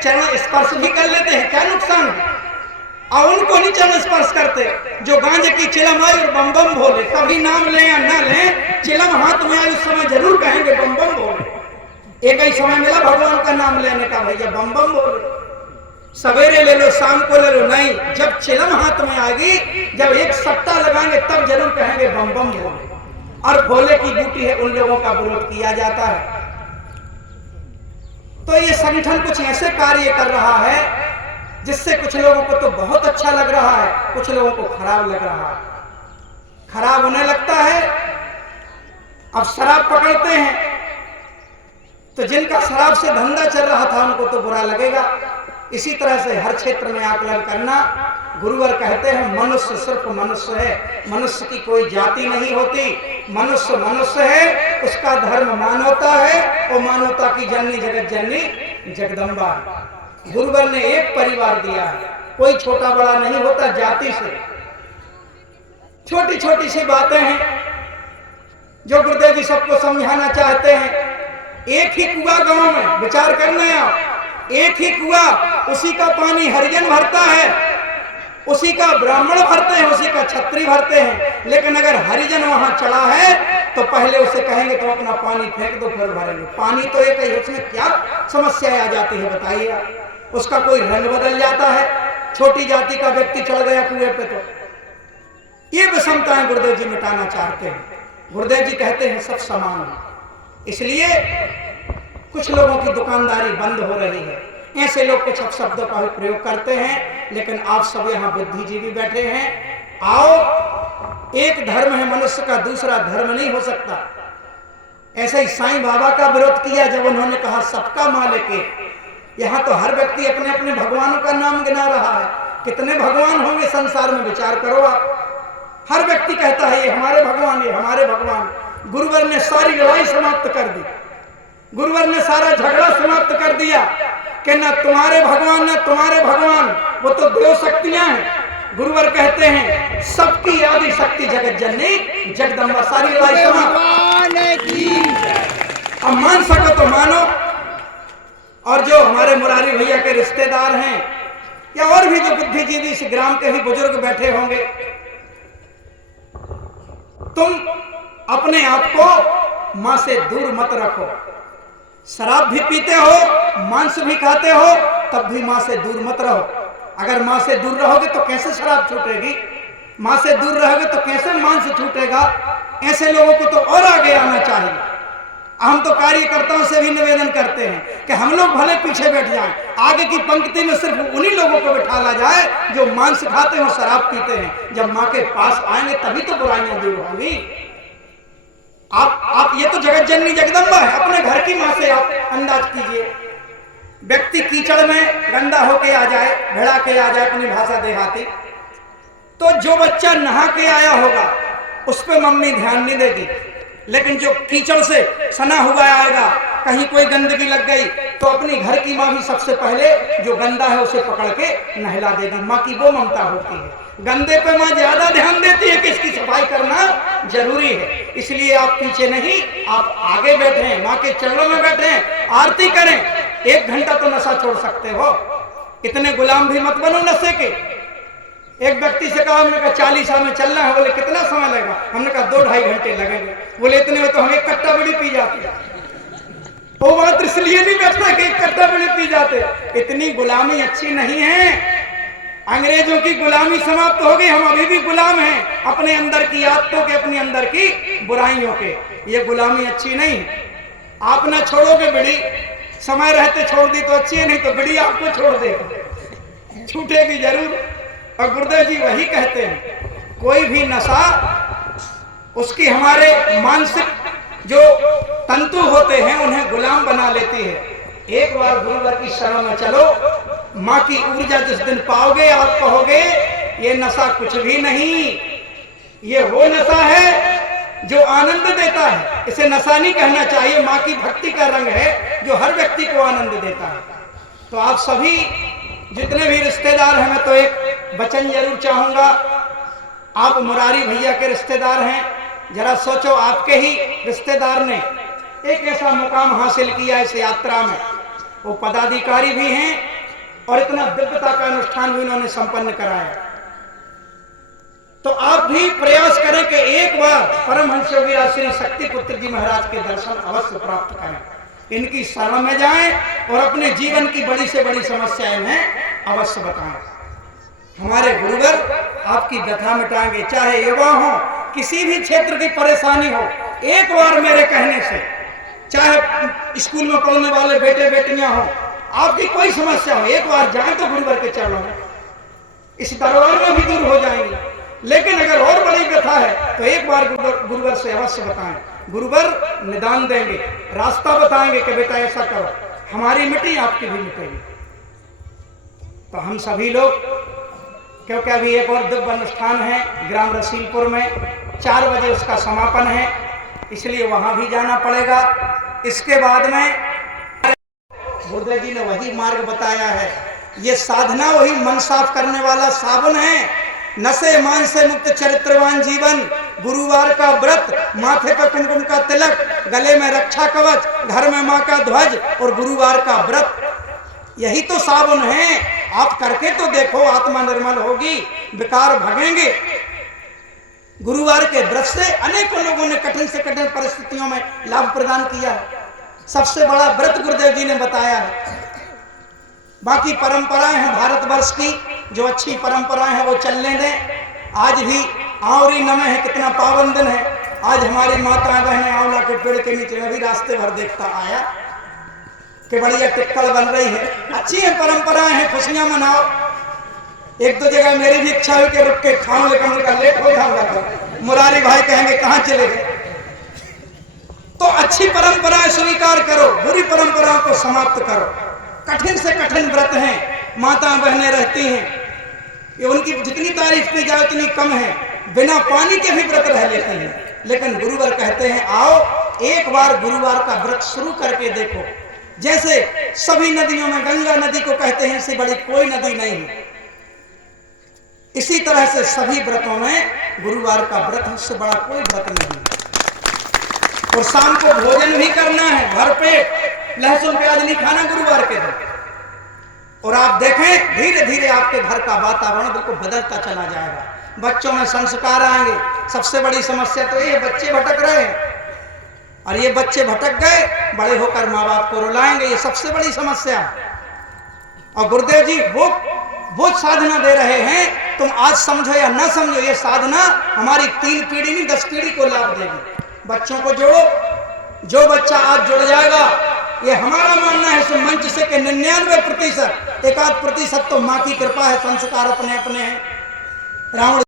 चरण स्पर्श भी कर लेते हैं, क्या नुकसान है? और उनको नहीं चरण स्पर्श करते जो गांजे की चिलम आई और बम बम भोले, कभी नाम ले या ना ले, चिलम हाथ में आई उस समय जरूर कहेंगे बम बम भोले। एक ही समय मिला भगवान का नाम लेने का, भैया बम बम भोले, सवेरे ले लो शाम को ले लो, नहीं, जब चिलम हाथ में आ गई, जब एक सट्टा लगाएंगे तब जरूर कहेंगे बम बम भोले। और भोले की बूटी है, उन लोगों का विरोध किया जाता है। तो ये संगठन कुछ ऐसे कार्य कर रहा है जिससे कुछ लोगों को तो बहुत अच्छा लग रहा है, कुछ लोगों को खराब लग रहा है। खराब होने लगता है, अब शराब पकड़ते हैं तो जिनका शराब से धंधा चल रहा था उनको तो बुरा लगेगा। इसी तरह से हर क्षेत्र में आकलन करना। गुरुवर कहते हैं मनुष्य सिर्फ मनुष्य है, मनुष्य की कोई जाति नहीं होती, मनुष्य मनुष्य है, उसका धर्म मानवता है और मानवता की जननी जगत जननी जगदम्बा। गुरुवर ने एक परिवार दिया है, कोई छोटा बड़ा नहीं होता जाति से। छोटी छोटी सी बातें हैं जो गुरुदेव जी सबको समझाना चाहते हैं। एक ही कुआं गांव में, विचार करना है आप, एक ही कुआं, उसी का पानी हरिजन भरता है, उसी का ब्राह्मण भरते हैं, उसी का क्षत्रिय भरते हैं। लेकिन अगर हरिजन वहां चढ़ा है तो पहले उसे कहेंगे तो अपना पानी फेंक दो फिर भरेंगे। पानी तो एक ही, उसमें क्या समस्याएं आ जाती है बताइए? उसका कोई रंग बदल जाता है, छोटी जाति का व्यक्ति चढ़ गया कुएं पे तो ये विषमताएं गुरुदेव जी मिटाना चाहते हैं। गुरुदेव जी कहते हैं सब समान है, इसलिए कुछ लोगों की दुकानदारी बंद हो रही है। ऐसे लोग कुछ शब्दों का प्रयोग करते हैं, लेकिन आप सब यहाँ बुद्धिजीवी बैठे हैं। आओ, एक धर्म है मनुष्य का, दूसरा धर्म नहीं हो सकता। ऐसे ही साईं बाबा का विरोध किया जब उन्होंने कहा सबका मालिक एक। यहाँ तो हर व्यक्ति अपने अपने भगवानों का नाम गिना रहा है। कितने भगवान होंगे संसार में, विचार करो आप। हर व्यक्ति कहता है ये हमारे भगवान, ये हमारे भगवान। गुरुवर ने सारी लड़ाई समाप्त कर दी, गुरुवर ने सारा झगड़ा समाप्त कर दिया कि न तुम्हारे भगवान न तुम्हारे भगवान, वो तो देव शक्तियां हैं। गुरुवर कहते हैं सबकी आदि शक्ति जगत जननी जगदम्बा, सारी लड़ाई समाप्त। अब मान सको तो मानो। और जो हमारे मुरारी भैया के रिश्तेदार हैं या और भी जो बुद्धिजीवी इस ग्राम के ही बुजुर्ग बैठे होंगे, तुम अपने आप को मां से दूर मत रखो। शराब भी पीते हो, मांस भी खाते हो, तब भी मां से दूर मत रहो। अगर मां से दूर रहोगे तो कैसे शराब छूटेगी? मां से दूर रहोगे तो कैसे मांस छूटेगा? ऐसे लोगों को तो और आगे आना चाहिए। हम तो कार्यकर्ताओं से भी निवेदन करते हैं कि हम लोग भले पीछे बैठ जाएं, आगे की पंक्ति में सिर्फ उन्हीं लोगों को बिठाला जाए जो मांस खाते हैं, शराब पीते हैं। जब मां के पास आएंगे तभी तो बुराइयां दूर होंगी। आप ये तो जगत जननी जगदम्बा है, अपने घर की मां से आप अंदाज कीजिए। व्यक्ति कीचड़ में गंदा होके आ जाए, भिड़ा के आ जाए, अपनी भाषा देहाती, तो जो बच्चा नहा के आया होगा उस पर मम्मी ध्यान नहीं देगी। लेकिन जो कीचड़ से सना हुआ आएगा, कहीं कोई गंदगी लग गई तो अपनी घर की माँ भी सबसे पहले जो गंदा है उसे पकड़ के नहला देगी। माँ की वो ममता होती है। गंदे पे माँ ज्यादा ध्यान देती है कि इसकी सफाई करना जरूरी है। इसलिए आप पीछे नहीं, आप आगे बैठे, माँ के चरणों में बैठे, आरती करें। 1 घंटा तो नशा छोड़ सकते हो, इतने गुलाम भी मत बनो नशे के। एक व्यक्ति से कहा, हमने कहा 40 में चलना है। बोले कितना समय लगेगा? हमने कहा 2-2.5 घंटे लगेंगे। बोले इतने में तो हम 1 कट्टा बीड़ी पी जाते। वो मात्र इसलिए नहीं बैठता कि 1 कट्टा बीड़ी पी जाते। इतनी गुलामी अच्छी नहीं है। अंग्रेजों की गुलामी समाप्त हो गई, हम अभी भी गुलाम हैं अपने अंदर की आदतों के, अपने अंदर की बुराइयों के। ये गुलामी अच्छी नहीं। आप ना छोड़ोगे बीड़ी, समय रहते छोड़ दी तो अच्छी है, नहीं तो बीड़ी आपको छोड़ देगी, छूटेगी जरूर। और गुरुदेव जी वही कहते हैं, कोई भी नशा उसकी हमारे मानसिक जो तंतु होते हैं उन्हें गुलाम बना लेती है। एक बार गुरुवर की शरण में चलो, माँ की ऊर्जा जिस दिन पाओगे आप कहोगे ये नशा कुछ भी नहीं, ये वो नशा है जो आनंद देता है। इसे नशा नहीं कहना चाहिए, माँ की भक्ति का रंग है जो हर व्यक्ति को आनंद देता है। तो आप सभी जितने भी रिश्तेदार हैं, मैं तो एक वचन जरूर चाहूंगा। आप मुरारी भैया के रिश्तेदार हैं, जरा सोचो आपके ही रिश्तेदार ने एक ऐसा मुकाम हासिल किया इस यात्रा में। वो पदाधिकारी भी हैं और इतना दिव्यता का अनुष्ठान भी उन्होंने संपन्न कराया। तो आप भी प्रयास करें कि एक बार परमहंस योगीराज श्री शक्तिपुत्र जी महाराज के दर्शन अवश्य प्राप्त करें, इनकी शरण में जाएं और अपने जीवन की बड़ी से बड़ी समस्याएं इन्हें अवश्य बताएं। हमारे गुरुवर आपकी व्यथा मिटाएंगे, चाहे युवा हो, किसी भी क्षेत्र की परेशानी हो, एक बार मेरे कहने से, चाहे स्कूल में पढ़ने वाले बेटे बेटियां हो, आपकी कोई समस्या हो, एक बार जाए तो गुरुवर के चरणों में, इस दरबार में भी दूर हो जाएंगे। लेकिन अगर और बड़ी व्यथा है तो एक बार गुरुवर से अवश्य बताएं, गुरुवर निदान देंगे, रास्ता बताएंगे कि बेटा ऐसा करो, हमारी मिट्टी आपकी भी मिटेगी। तो हम सभी लोग, क्योंकि अभी एक और दिव्य अनुष्ठान है ग्राम रसीलपुर में, 4 बजे उसका समापन है, इसलिए वहां भी जाना पड़ेगा। इसके बाद में गुरुदेव जी ने वही मार्ग बताया है, ये साधना वही मन साफ करने वाला साबुन है। नशे मान से मुक्त चरित्रवान जीवन, गुरुवार का व्रत, माथे पर कुमकुम का तिलक, गले में रक्षा कवच, घर में माँ का ध्वज और गुरुवार का व्रत, यही तो साबुन है। आप करके तो देखो, आत्मा निर्मल होगी, विकार भगेंगे। गुरुवार के व्रत से अनेकों लोगों ने कठिन से कठिन परिस्थितियों में लाभ प्रदान किया है। सबसे बड़ा व्रत गुरुदेव जी ने बताया है। बाकी परंपराएं हैं भारतवर्ष की, जो अच्छी परंपराएं हैं वो चलने दें। आज भी आंवरी नमे है, कितना पावन दिन है। आज हमारी माताएं बहनें आंवला के पेड़ के नीचे में भी रास्ते भर देखता आया कि बढ़िया टिक्कड़ बन रही है। अच्छी है, परंपराएं हैं, खुशियां मनाओ। एक दो जगह मेरी भी इच्छा हुई कि रुक के खाऊं, लेकिन उनका लेट हो जाऊंगा, मुरारी भाई कहेंगे कहां चले गए। तो अच्छी परंपराएं स्वीकार करो, बुरी परंपराओं को समाप्त करो। कठिन से कठिन व्रत हैं, माता बहनें रहती हैं, ये उनकी जितनी तारीफ की जाए उतनी कम है। बिना पानी के भी व्रत रह लेते हैं, लेकिन गुरुवर कहते हैं आओ एक बार गुरुवार का व्रत शुरू करके देखो। जैसे सभी नदियों में गंगा नदी को कहते हैं इससे बड़ी कोई नदी नहीं है, इसी तरह से सभी व्रतों में गुरुवार का व्रत उससे बड़ा कोई व्रत नहीं है। और शाम को भोजन भी करना है, भरपेट, लहसुन प्याज नहीं खाना गुरुवार के दिन। और आप देखें धीरे धीरे आपके घर का वातावरण बिल्कुल बदलता चला जाएगा, बच्चों में संस्कार आएंगे। सबसे बड़ी समस्या तो ये बच्चे भटक रहे हैं, और ये बच्चे भटक गए, बड़े होकर माँ बाप को रुलाएंगे, ये सबसे बड़ी समस्या। और गुरुदेव जी वो साधना दे रहे हैं, तुम आज समझो या ना समझो, ये साधना हमारी 3 पीढ़ी नहीं 10 पीढ़ी को लाभ देगी। बच्चों को जोड़ो, जो बच्चा आज जुड़ जाएगा, ये हमारा मानना है इस मंच से कि 99%, 1-8% तो माँ की कृपा है, संस्कार अपने अपने हैं। रावण